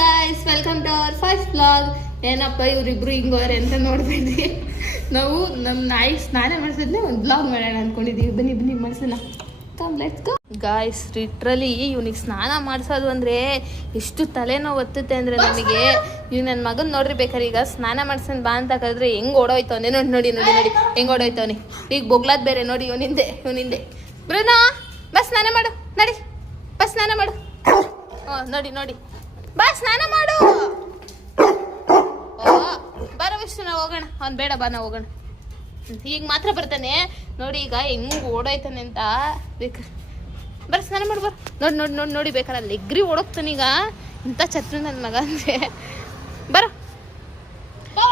Guys, welcome to our first vlog. ಏನಪ್ಪ ಇವರಿಬ್ರು ಹಿಂಗೋರೆ ಅಂತ ನೋಡ್ತಿದ್ವಿ. ನಾವು ನಮ್ಮ ನಾಯಿ ಸ್ನಾನ ಮಾಡಿಸಿದ್ಲೆ ಒಂದು ವ್ಲಾಗ್ ಮಾಡೋಣ ಅನ್ಕೊಂಡಿದ್ದೀವಿ. ಬನ್ನಿ ಬನ್ನಿ ಮಾಡಿಸೋಣ. Come let's go. Guys, literally ಇವನಿಗೆ ಸ್ನಾನ ಮಾಡಿಸೋದು ಅಂದರೆ ಎಷ್ಟು ತಲೆನೋವು ಒತ್ತುತ್ತೆ ಅಂದರೆ ನಮಗೆ. ಇವ್ ನನ್ನ ಮಗನ ನೋಡ್ರಿ ಬೇಕಾದ್ರೆ ಈಗ ಸ್ನಾನ ಮಾಡ್ಸೋಣ ಬಾ ಅಂತ ಕರೆದ್ರೆ ಹೆಂಗೆ ಓಡೋಯ್ತವನೆ ನೋಡಿ ನೋಡಿ ನೋಡಿ ನೋಡಿ ಹೆಂಗೆ ಓಡೋಯ್ತವನೆ. ಈಗ ಬೊಗ್ಲಾದ್ ಬೇರೆ ನೋಡಿ ಇವನಿಂದೆ ಬ್ರೂನೋ ಬಾ ಸ್ನಾನ ಮಾಡು, ನಡಿ ಬಾ ಸ್ನಾನ ಮಾಡು. ನೋಡಿ ನೋಡಿ ಬಾ ಸ್ನಾನ ಮಾಡು. ಬರೋ ವಿಷ್ಣು ನಾವು ಹೋಗೋಣ. ಅವ್ನು ಬೇಡ ಬಾ ನಾವು ಹೋಗೋಣ. ಈಗ ಮಾತ್ರ ಬರ್ತಾನೆ ನೋಡಿ. ಈಗ ಹೆಂಗ್ ಓಡೋಯ್ತಾನೆ ಅಂತ ಬೇಕು. ಬರ ಸ್ನಾನ ಮಾಡು ಬರ. ನೋಡಿ ನೋಡಿ ನೋಡಿ ನೋಡಿ ಬೇಕಾರೆ ಅಲ್ಲಿ ಎಗ್ರಿ ಓಡೋಗ್ತಾನೆ. ಈಗ ಇಂಥ ಛತ್ರು ನನ್ನ ಮಗ ಅಂದರೆ ಬರ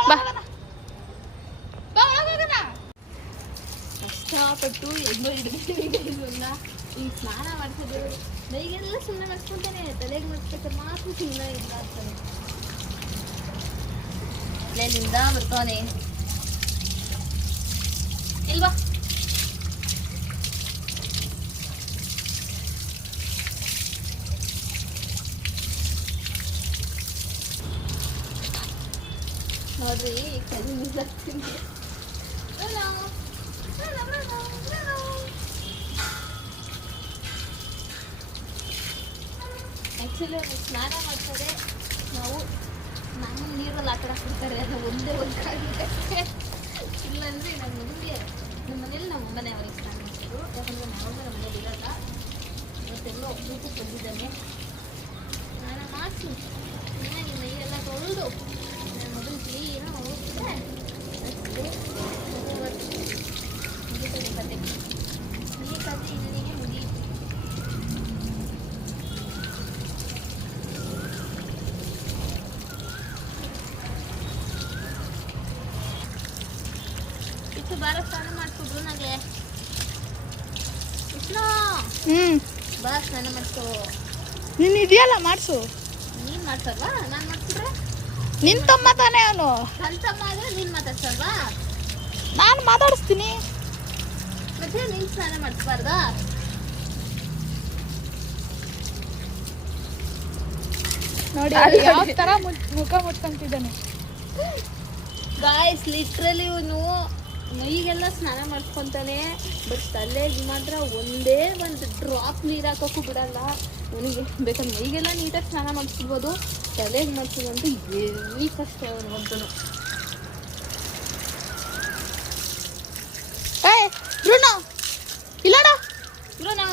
ಬಾ. ಕಷ್ಟಪಟ್ಟು ಎಣ್ಣೆ ಹಿಡಿದಿಲ್ಲ. ಈಗ ಸ್ನಾನ ಮಾಡ್ಸೋದು ಮೈಗೆಲ್ಲ ಸುಮ್ಮನೆ ಮಾಡಿಸ್ಕೊಂತಾನೆ, ತಲೆಗೆ ಮಾಡಿಸ್ಬೇಕಾದ್ರೆ ಮಾತ್ರ ಸುಮ್ಮನೆ ಇಲ್ಲ ಅಂತಾನೆ. ಅಲ್ಲಿಂದ ಬರ್ತಾನೆ ಇಲ್ವಾ. ನೋಡ್ರಿ ಕೈ ಮೀಸಾಕ್ತೀನಿ. ಆ್ಯಕ್ಚುಲಿ ಅವ್ರಿಗೆ ಸ್ನಾನ ಮಾಡ್ತಾರೆ. ನಾವು ನಮ್ಮ ನೀರಲ್ಲಿ ಆ ಕಡೆ ಹಾಕ್ಬಿಡ್ತಾರೆ. ಅದು ಒಂದೇ ಒಂದು ಕಾರಣಕ್ಕೆ. ಇಲ್ಲಾಂದರೆ ನಮ್ಮ ಮನೆಗೆ ನಮ್ಮ ಮನೇಲಿ ನಮ್ಮ ಅಮ್ಮನೇ ಅವ್ರಿಗೆ ಸ್ನಾನ ಮಾಡ್ತಾರೆ. ಯಾಕಂದರೆ ನಾವೊಂದು ನಮ್ಮ ಮನೇಲಿ ಇರೋಲ್ಲ. ಇವತ್ತೆಲ್ಲೋ ಊಟಕ್ಕೆ ಬಂದಿದ್ದಾನೆ. ಸ್ನಾನ ಮಾಡಿಸಿ ಚೆನ್ನಾಗಿ ಮೈಯೆಲ್ಲ ತೊಳೆದು ನನ್ನ ಮಗನ ಕ್ಲೀನ ಹೋಗ್ತದೆ. ಮುಗಿತದೆ ಕತೆ. ಈ ಕತೆ ಇಲ್ಲಿಗೆ ಮುಗಿಯಿತು. ಬಾರ ಸ್ನಾನ ಮಾಡಿಸಿದ್ರು ನನಗೆ. ಬಾ ಸ್ನಾನ ಮಾಡಿಸು. ನೀನು ಇದೆಯಲ್ಲ ಮಾಡಿಸು. ನೀನು ಮಾಡ್ಸಲ್ವಾ? ನಾನು ಮಾಡಿಸಿದ್ರೆ ನಿನ್ನ ತಮ್ಮ ತಾನೇ ಅವನು. ನನ್ನ ತಮ್ಮ ಆದರೆ ನೀನು ಮಾತಾಡ್ಸಲ್ವಾ? ನಾನು ಮಾತಾಡಿಸ್ತೀನಿ. ಮತ್ತೆ ನೀನು ಸ್ನಾನ ಮಾಡಿಸ್ಬಾರ್ದಾ? ನೋಡಿ ಯಾವ ಥರ ಮುಖ ಮುಟ್ಕೊಂತಿದ್ದಾನೆ. ಗಾಯ್ಸ್, ಲಿಟ್ರಲಿ ಇವನು ಮೈಗೆಲ್ಲ ಸ್ನಾನ ಮಾಡಿಸ್ಕೊತಾನೆ. ಬಟ್ ತಲೆಗೆ ಮಾತ್ರ ಒಂದೇ ಒಂದು ಡ್ರಾಪ್ ನೀರು ಹಾಕೋಕ್ಕೂ ಬಿಡಲ್ಲ. ಅವನಿಗೆ ಬೇಕಾದ್ರೆ ಮೈಗೆಲ್ಲ ನೀಟಾಗಿ ಸ್ನಾನ ಮಾಡಿಸ್ಬೋದು, ತಲೆಗೆ ಮಾಡಿಸೋದಂತೂ ಹೆವಿ ಕಷ್ಟ ಅವನಿಗಂತೂ. ಬ್ರೂನೋ ಇಲ್ಲಡ, ಬ್ರೂನೋ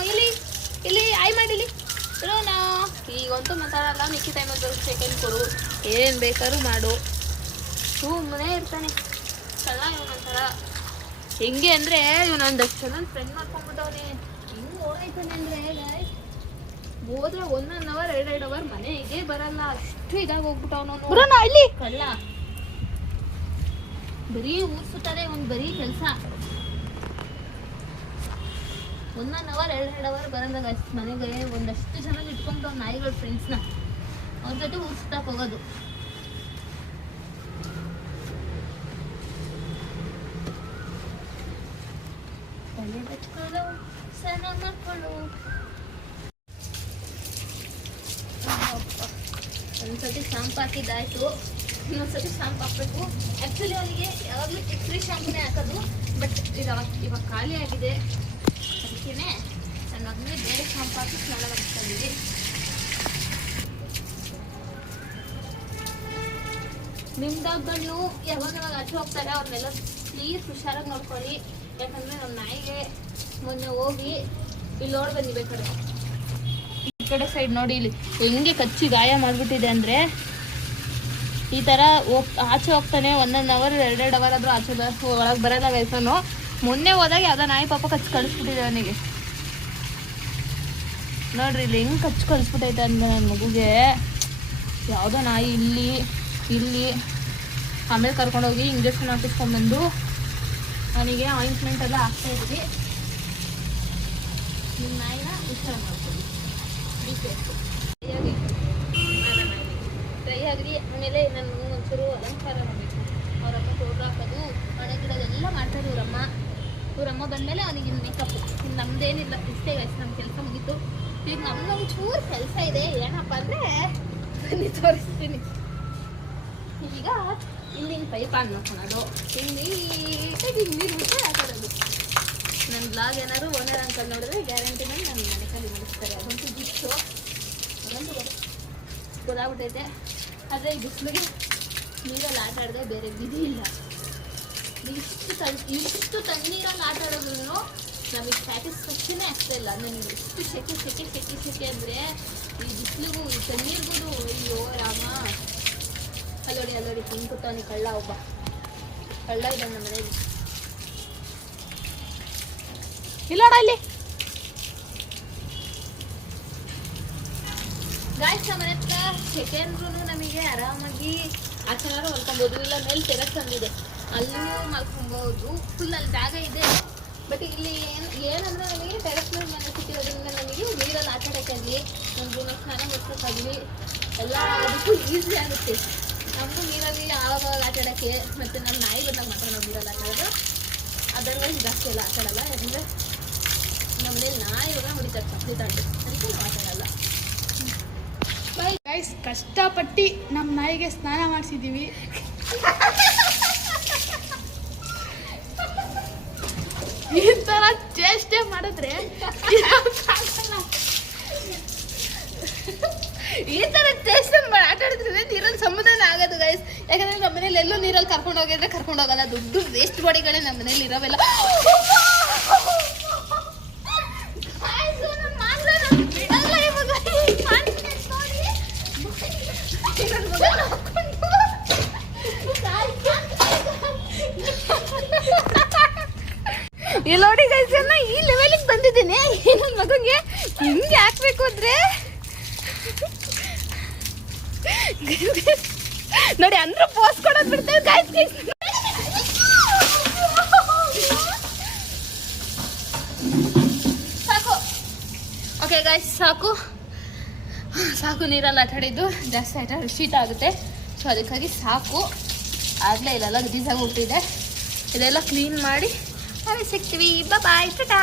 ಇಲ್ಲಿ ಆಯ್ ಮಾಡಿಲಿ. ಬ್ರೂನೋ ಈಗಂತೂ ಮಾತಾಡಲ್ಲ. ಮಿಕ್ಕಿ ಟೈಮಲ್ಲಿ ಸೆಕೆಂಡ್ ಕೊಡು, ಏನು ಬೇಕಾದ್ರೂ ಮಾಡು. ಸುಮ್ಮನೆ ಇರ್ತಾನೆ. ಕಳ್ಳ ಇವನೊಂಥರ ಹೆಂಗೆ ಅಂದರೆ ಇವನೊಂದಷ್ಟು ಜನ ಫ್ರೆಂಡ್ ಮಾಡ್ಕೊಂಡ್ಬಿಟ್ಟವನೇ. ಹೆಂಗೆ ಓಡಾಯ್ತಾನೆ ಅಂದರೆ ಹೋದ್ರೆ 1 ಅವರ್ 2 ಅವರ್ ಮನೆಗೆ ಬರಲ್ಲ. ಅಷ್ಟು ಇದಾಗಿ ಹೋಗ್ಬಿಟ್ಟವನು ಇಲ್ಲಿ ಕಳ್ಳ. ಬರೀ ಊರ್ಸುತ್ತಾರೆ ಒಂದು ಬರೀ ಕೆಲಸ. 1 ಅವರ್ 2 ಅವರ್ ಬರಲ್ಲ ಅಷ್ಟು ಮನೆಗೆ. ಒಂದಷ್ಟು ಜನ ಇಟ್ಕೊಂಡ್ಬಿಟ್ಟು ನಾಯಿಗಳ ಫ್ರೆಂಡ್ಸ್ನ ಅವ್ರ ಜೊತೆ ಊರ್ಸುತ್ತಾಕ ಹೋಗೋದು. ಸ್ನಾನ ಮಾಡ್ಕೊಳ್ಳು. ಒಂದ್ಸತಿ ಶಾಂಪು ಹಾಕಿದ್ದಾಯ್ತು, ಇನ್ನೊಂದ್ಸತಿ ಶಾಂಪು ಹಾಕ್ಬೇಕು. ಆ್ಯಕ್ಚುಲಿ ಅವನಿಗೆ ಯಾವಾಗಲೂ ಫ್ರೀ ಶಾಂಪುನೇ ಹಾಕೋದು. ಬಟ್ ಇವಾಗ ಖಾಲಿ ಆಗಿದೆ. ಅದಕ್ಕೇ ನನ್ನ ಮಗನಿಗೆ ಬೇರೆ ಶಾಂಪು ಹಾಕಿ ಸ್ನಾನ ಮಾಡಿಸ್ಕೊಂಡಿದ್ವಿ. ನಿಮ್ಮ ಡಾಗ್ಗಳನ್ನು ಯಾವಾಗ ಆಚೆ ಹೋಗ್ತಾರೆ ಅವ್ರನ್ನೆಲ್ಲ ಪ್ಲೀಸ್ ಹುಷಾರಾಗಿ ನೋಡ್ಕೊಳ್ಳಿ. ಯಾಕಂದರೆ ನಮ್ಮ ನಾಯಿಗೆ ಮೊನ್ನೆ ಹೋಗಿ ಇಲ್ಲಿ ನೋಡಿ ಬನ್ನಿ ಬೇಕಾದ್ರೆ ಈ ಕಡೆ ಸೈಡ್ ನೋಡಿ ಇಲ್ಲಿ ಹೆಂಗೆ ಕಚ್ಚಿ ಗಾಯ ಮಾಡಿಬಿಟ್ಟಿದೆ ಅಂದರೆ ಈ ಥರ ಆಚೆ ಹೋಗ್ತಾನೆ. 1 ಅವರ್ 2 ಅವರ್ ಆದರೂ ಆಚೆ ಒಳಗೆ ಬರೋಲ್ಲ ವಯಸ್ಸನು. ಮೊನ್ನೆ ಹೋದಾಗ ಯಾವುದೋ ನಾಯಿ ಪಾಪ ಕಚ್ಚಿ ಕಳಿಸ್ಬಿಟ್ಟಿದೆ ಅವನಿಗೆ. ನೋಡ್ರಿ ಇಲ್ಲಿ ಹೆಂಗೆ ಕಚ್ಚಿ ಕಳಿಸ್ಬಿಟ್ಟೈತೆ ಅಂದರೆ ನನ್ನ ಮಗುಗೆ ಯಾವುದೋ ನಾಯಿ ಇಲ್ಲಿ ಆಮೇಲೆ ಕರ್ಕೊಂಡೋಗಿ ಇಂಜೆಕ್ಷನ್ ಹಾಕಿಸ್ಕೊಂಡ್ಬಂದು ಅವನಿಗೆ ಆಯಿಂಟ್ಮೆಂಟ್ ಎಲ್ಲ ಹಾಕ್ತಾಯಿದ್ವಿ. ನಿಮ್ಮ ನಾಯಿನ ಹುಷಾರು ಮಾಡ್ಕೊಳ್ಳಿ. ಡ್ರೈ ಆಗಲಿ. ಆಮೇಲೆ ನಾನು ಒಂಚೂರು ಅಲಂಕಾರ ಮಾಡಬೇಕು. ಅವರಮ್ಮ ಪೌಡ್ರ್ ಹಾಕೋದು, ಮಳೆ ಗಿಡದೆಲ್ಲ ಮಾಡ್ತಾರೆ ಇವರಮ್ಮ ಬಂದಮೇಲೆ ಅವನಿಗೆ ಮೇಕಪ್. ಇನ್ನು ನಮ್ದೇನಿಲ್ಲ, ಇಷ್ಟೇ ಗೈಸ್ ನಮ್ಮ ಕೆಲಸ ಮುಗೀತು. ಈಗ ನಮ್ಗೆ ಒಂಚೂರು ಕೆಲಸ ಇದೆ. ಏನಪ್ಪ ಅಂದರೆ ಬನ್ನಿ ತೋರಿಸ್ತೀನಿ. ಈಗ ಇಲ್ಲಿನ ಪೈಪ್ ಆನ್ ಮಾಡ್ಕೊಳೋದು, ಇಲ್ಲಿ ನೀರು ಬಿಟ್ಟು ಹಾಕೋದು. ನನ್ನ ಬ್ಲಾಗ್ ಏನಾದ್ರು ಓನರ್ ಅಂಕಲ್ ನೋಡಿದ್ರೆ ಗ್ಯಾರಂಟಿ ಮೇಲೆ ನನ್ನ ಮನೆ ಖಾಲಿ ಮಾಡಿಸ್ತಾರೆ. ಅದಂತೂ ಬಿಟ್ಟು ಅದಂತೂ ಗೊತ್ತಾಗ್ಬಿಟ್ಟೈತೆ. ಆದರೆ ಈ ಬಿಸಿಲಿಗೆ ನೀರಲ್ಲಿ ಆಟ ಆಡಿದ್ರೆ ಬೇರೆ ವಿಧಿ ಇಲ್ಲ. ಇಷ್ಟು ತಣ್ಣೀರಲ್ಲಿ ಆಟ ಆಡೋದ್ರೂ ನಮಗೆ ಸ್ಯಾಟಿಸ್ಫ್ಯಾಕ್ಷನೇ ಆಗ್ತಾ ಇಲ್ಲ. ನನಗೆ ಎಷ್ಟು ಸೆಕೆ ಅಂದರೆ ಈ ಬಿಸಿಲಿಗೂ ಈ ತಣ್ಣೀರ್ಗೂ ಅಯ್ಯೋ ರಾಮ. ಅಲ್ಲೋಡಿ ಹಿಂಗೆ ಕೂತಾನೆ ಕಳ್ಳ, ಒಬ್ಬ ಕಳ್ಳ ಇದ್ದಾನೆ ನಮ್ಮ ಮನೇಲಿ. ಇಲ್ಲೋಡ ಇಲ್ಲಿ ಗಾಯ್ಸ್ ಮನೆ ಹತ್ರ ಸೆಕೆಂಡ್ರು ನಮಗೆ ಆರಾಮಾಗಿ ಆ ಚೆನ್ನಾರು ಮಲ್ಕೊಬೋದು. ಇಲ್ಲ ಮೇಲೆ ಟೆರೆಸ್ ತಂದಿದೆ, ಅಲ್ಲೂ ಮಲ್ಕೊಬೋದು. ಫುಲ್ ಅಲ್ಲಿ ಜಾಗ ಇದೆ. ಬಟ್ ಇಲ್ಲಿ ಏನಂದ್ರೆ ನಮಗೆ ಟೆರೆಸ್ ಮೇಲೆ ಮನೆ ಸಿಕ್ಕಿರೋದ್ರಿಂದ ನಮಗೆ ನೀರಲ್ಲಿ ಆಟ ಆಡೋಕ್ಕಾಗಲಿ, ನಮಗೂ ಸ್ನಾನ ಮಾಡ್ಸೋಕ್ಕಾಗಲಿ ಎಲ್ಲ ಅದಕ್ಕೂ ಈಸಿ ಆಗುತ್ತೆ. ನಮಗೂ ನೀರಲ್ಲಿ ಆವಾಗ ಆಟ ಆಡೋಕ್ಕೆ. ಮತ್ತು ನಮ್ಮ ನಾಯಿ ಬಂದಾಗ ಮಾತ್ರ ನಾವು ನೀರಲ್ಲಿ ಆಟ ಆಡೋದು. ಅದರ್ವೈಸ್ ಜಾಸ್ತಿ ಎಲ್ಲ ಆಟ ಆಡಲ್ಲ. ಯಾಕಂದರೆ ನಮ್ಮ ಮನೇಲಿ ನಾಯಿ ಇವಾಗ ಹೊಡಿತಾರೆ ಚಪ್ಪಲಿ ತಾಂಡು, ಅದಕ್ಕೆ ನಾವು ಆಟ ಆಡಲ್ಲ. ಗೈಸ್ ಕಷ್ಟಪಟ್ಟು ನಮ್ಮ ನಾಯಿಗೆ ಸ್ನಾನ ಮಾಡಿಸಿದ್ದೀವಿ. ಈ ಥರ ಚೇಷ್ಟೆ ಮಾಡಿದ್ರೆ ಈ ಥರ ಚೇಷ್ಟೆ ಆಟ ಆಡಿದ್ರೆ ನೀರಲ್ಲಿ ಸಮಾಧಾನ ಆಗೋದು ಗೈಸ್. ಯಾಕಂದರೆ ನಮ್ಮ ಮನೇಲಿ ಎಲ್ಲೂ ನೀರಲ್ಲಿ ಕರ್ಕೊಂಡು ಹೋಗಿದ್ರೆ ಕರ್ಕೊಂಡು ಹೋಗಲ್ಲ. ದುಡ್ಡು ವೇಸ್ಟ್ ಬಾಡಿಗಳೇ ನಮ್ಮ ಮನೇಲಿ ಇರೋವೆಲ್ಲ. ಇಲ್ಲಿ ನೋಡಿ ಗೈಸ್, ಈ ಲೆವೆಲಿಗೆ ಬಂದಿದ್ದೀನಿ. ನನ್ನ ಮಗನಿಗೆ ಹಿಂಗೆ ಹಾಕ್ಬೇಕು ಅಂದ್ರೆ ನೋಡಿ ಅಂದ್ರೂ ಪೋಸ್ ಕೊಡೋದು ಬಿಡ್ತೇವೆ ಗೈಸ್. ಸಾಕು, ಓಕೆ ಗೈಸ್, ಸಾಕು ನೀರಲ್ಲಿ ಆಟ ಆಡಿದ್ದು. ಜಾಸ್ತಿ ಆಟ ಆಡಿ ಶೀತ ಆಗುತ್ತೆ. ಸೊ ಅದಕ್ಕಾಗಿ ಸಾಕು. ಆಗಲೇ ಇಲ್ಲೆಲ್ಲ ಗಲೀಜಾಗಿ ಹೋಗ್ತಿದೆ. ಇದೆಲ್ಲ ಕ್ಲೀನ್ ಮಾಡಿ ಆಮೇಲೆ ಸಿಗ್ತೀವಿ. ಬಾಯ್, ಟಾಟಾ.